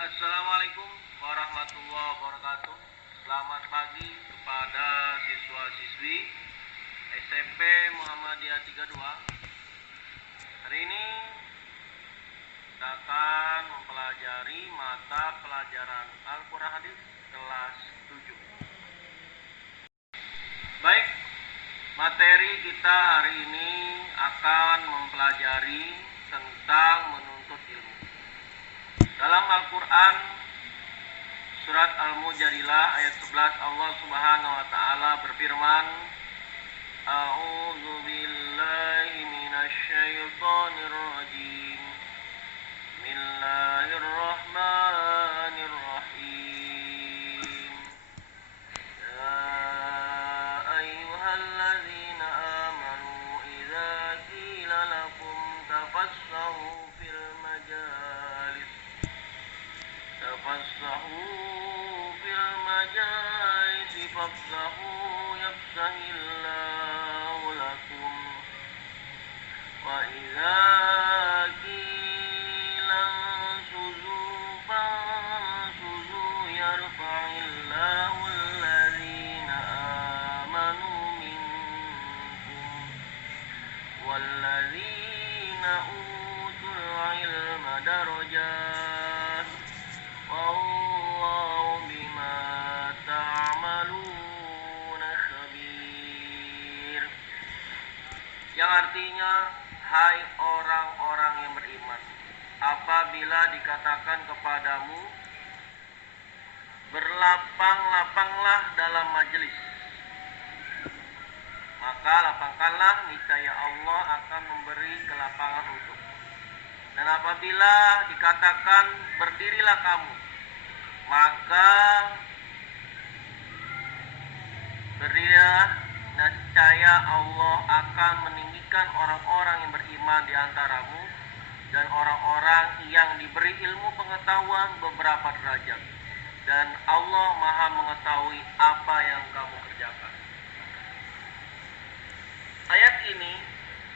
Assalamualaikum warahmatullahi wabarakatuh. Selamat pagi kepada siswa-siswi SMP Muhammadiyah 32. Hari ini kita akan mempelajari mata pelajaran Al-Quran Hadis kelas 7. Baik, materi kita hari ini akan mempelajari tentang menuntut ilmu. Dalam Al-Quran surat Al-Mujadilah ayat 11 Allah Subhanahu wa taala berfirman, A'udzu billahi minasyaitonir rajim. Bismillahirrahmanirrahim. Ya ayyuhalladzina amanu idza qila lakum tafassahu fil majalis fafsahu yafsahillahu lakum wa idza qila ansuzu fansuzu yarfa'illahu alladhina amanu minkum walladzina utul ilma darajat wallahu bima ta'maluna khabir. Yang artinya, hai orang-orang yang beriman, apabila dikatakan kepadamu berlapang-lapanglah dalam majelis, maka lapangkanlah, niscaya Allah akan memberi kelapangan untukmu. Dan apabila dikatakan berdirilah kamu, maka berdirilah, niscaya Allah akan meninggikan orang-orang yang beriman di antaramu dan orang-orang yang diberi ilmu pengetahuan beberapa derajat. Dan Allah Maha mengetahui apa yang kamu kerjakan. Ayat ini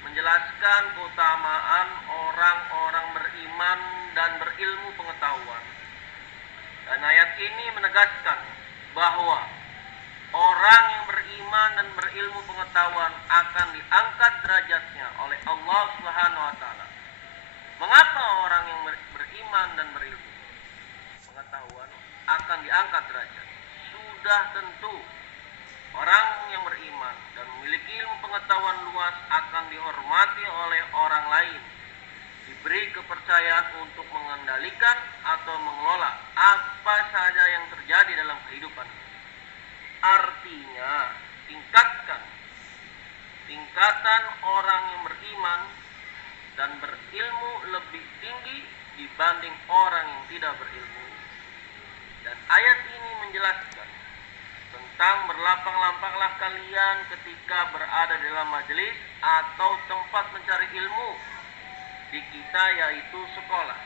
menjelaskan keutamaan orang-orang beriman dan berilmu pengetahuan. Dan ayat ini menegaskan bahwa orang yang beriman dan berilmu pengetahuan akan diangkat derajatnya oleh Allah Subhanahu wa taala. Mengapa orang yang beriman dan berilmu pengetahuan akan diangkat derajat? Sudah tentu orang yang beriman dan memiliki ilmu pengetahuan luas akan dihormati oleh orang lain, diberi kepercayaan untuk mengendalikan atau mengelola apa saja yang terjadi dalam kehidupan. Artinya, tingkatan orang yang beriman dan berilmu lebih tinggi dibanding orang yang tidak berilmu. Dan ayat ini menjelaskan tentang berlapang-lapanglah kalian ketika berada dalam majelis atau tempat mencari ilmu di kita, yaitu sekolah.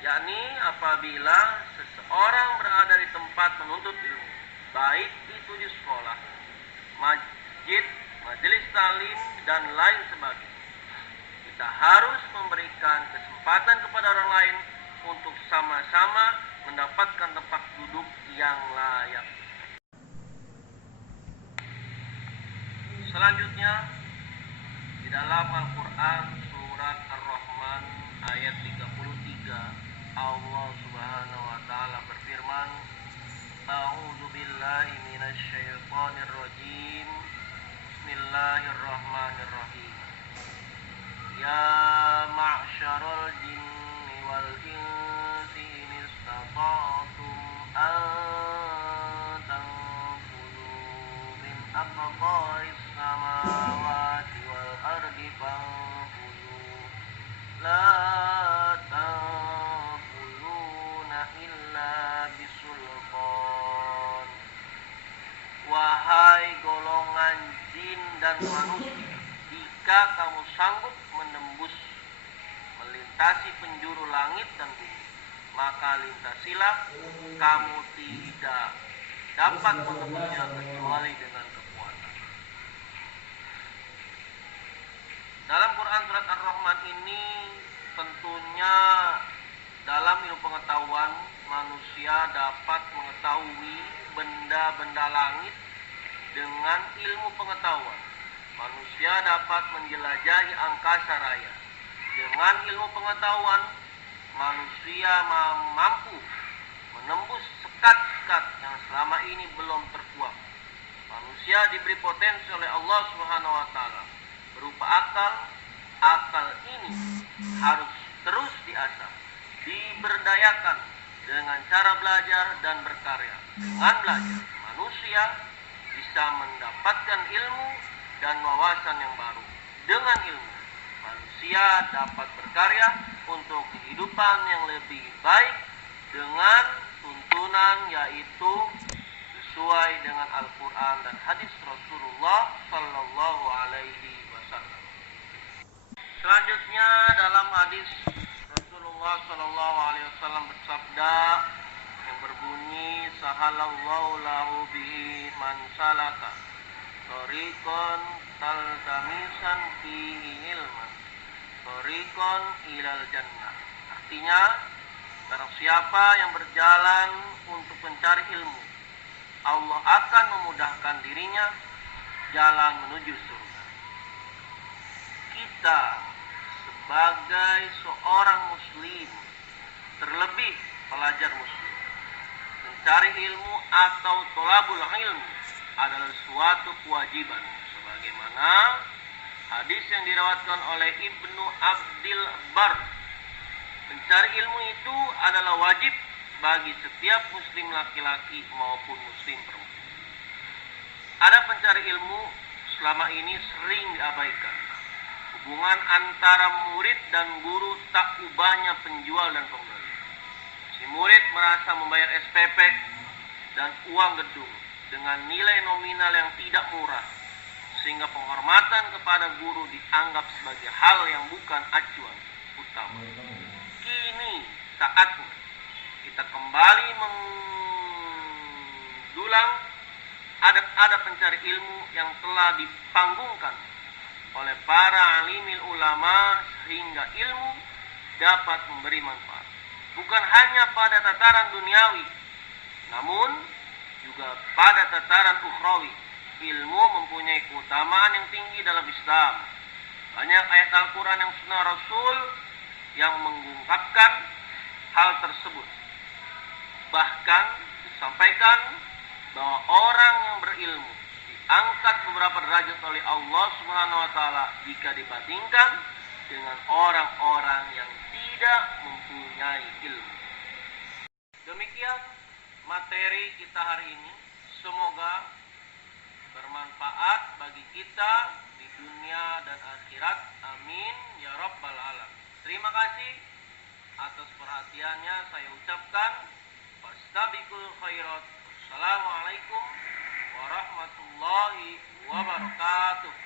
Yakni apabila seseorang berada di tempat menuntut ilmu, baik itu di sekolah, masjid, majelis taklim, dan lain sebagainya, kita harus memberikan kesempatan kepada orang lain untuk sama-sama mendapatkan tempat duduk yang layak. Selanjutnya, di dalam Al-Quran surat Ar-Rahman ayat 33, Allah Subhanahu wa taala berfirman, A'udzu billahi minasyaitonir rajim. Bismillahirrahmanirrahim. Ya ma'syaral jinni wal insi in istata'tum an tanfudu min aqtaris samawati wal ardi fanfudu la tanfuduna illa bisultan. Wahai golongan jin dan manusia, jika kamu sanggup melintasi penjuru langit dan bumi, maka lintasilah, kamu tidak dapat menembusnya kecuali dengan kekuatan. Dalam Quran surat Ar-Rahman ini tentunya dalam ilmu pengetahuan manusia dapat mengetahui benda-benda langit dengan ilmu pengetahuan. Manusia dapat menjelajahi angkasa raya. Dengan ilmu pengetahuan, manusia mampu menembus sekat-sekat yang selama ini belum terkuak. Manusia diberi potensi oleh Allah Subhanahu wa taala berupa akal. Akal ini harus terus diasah, diberdayakan dengan cara belajar dan berkarya. Dengan belajar, manusia bisa mendapatkan ilmu dan wawasan yang baru. Dengan ilmu, manusia dapat berkarya untuk kehidupan yang lebih baik dengan tuntunan, yaitu sesuai dengan Al-Quran dan hadis Rasulullah Sallallahu Alaihi Wasallam. Selanjutnya dalam hadis Rasulullah Sallallahu Alaihi Wasallam bersabda yang berbunyi, sahalallahu lahu bihi man salaka tariqan taltamisan fihi ilman tariqan ilal jannah. Artinya, barang siapa yang berjalan untuk mencari ilmu, Allah akan memudahkan dirinya jalan menuju surga. Kita sebagai seorang muslim, terlebih pelajar muslim, mencari ilmu atau tolabul ilmu adalah suatu kewajiban, sebagaimana hadis yang diriwayatkan oleh Ibnu Abdil Bar. Mencari ilmu itu adalah wajib bagi setiap muslim laki-laki maupun muslim perempuan. Ada pencari ilmu selama ini sering diabaikan. Hubungan antara murid dan guru tak ubahnya penjual dan pembeli. Si murid merasa membayar SPP dan uang gedung dengan nilai nominal yang tidak murah, sehingga penghormatan kepada guru dianggap sebagai hal yang bukan acuan utama. Kini saatnya kita kembali mendulang adab-adab pencari ilmu yang telah dipanggungkan oleh para alimil ulama, sehingga ilmu dapat memberi manfaat bukan hanya pada tataran duniawi, namun juga pada tataran ukhrawi. Ilmu mempunyai keutamaan yang tinggi dalam Islam. Banyak ayat Al-Quran yang sunnah Rasul yang mengungkapkan hal tersebut. Bahkan disampaikan bahwa orang yang berilmu diangkat beberapa derajat oleh Allah Subhanahu wa taala jika dibandingkan dengan orang-orang yang tidak mempunyai ilmu. Demikian materi kita hari ini. Semoga bermanfaat bagi kita di dunia dan akhirat. Amin ya rabbal alamin. Terima kasih atas perhatiannya. Saya ucapkan fastabiqul khairat. Assalamualaikum warahmatullahi wabarakatuh.